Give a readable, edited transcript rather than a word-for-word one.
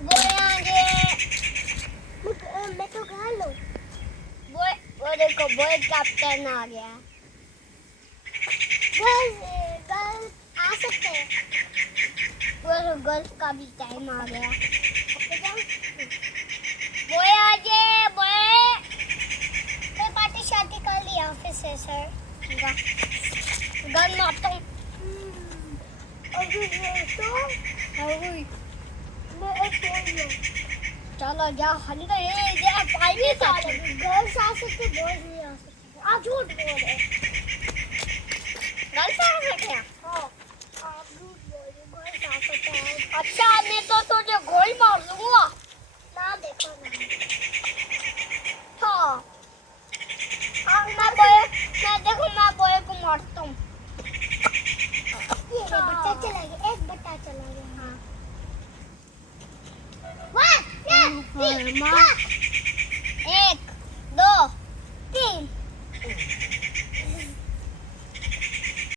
boy आगे मैं तो गा लो बॉय वो देखो बॉय कैप्टन आ गया गर्ल्स आ सकते हैं वो गर्ल्स का भी टाइम आ गया बॉय आगे बॉय मैं पार्टी शादी कर लिया फिर से सर गन मारता हूँ अभी ये तो अभी मैं एक बोल लूँ चलो जा अंदर ये जा पानी साथ गर्ल्स आ सकते बॉयज नहीं आ सकते आप झूठ बोल रहे गर्ल्स आ सकते हैं हाँ आप झूठ बोल रहे गर्ल्स आ सकते हैं अच्छा मैं तो तुझे गोली मार दूंगा ना देखो ना हाँ मैं देखो मैं बॉय को मारता हूँ ये बट्टा चला गया एक बट्टा चला गया हाँ वाह एक दो तीन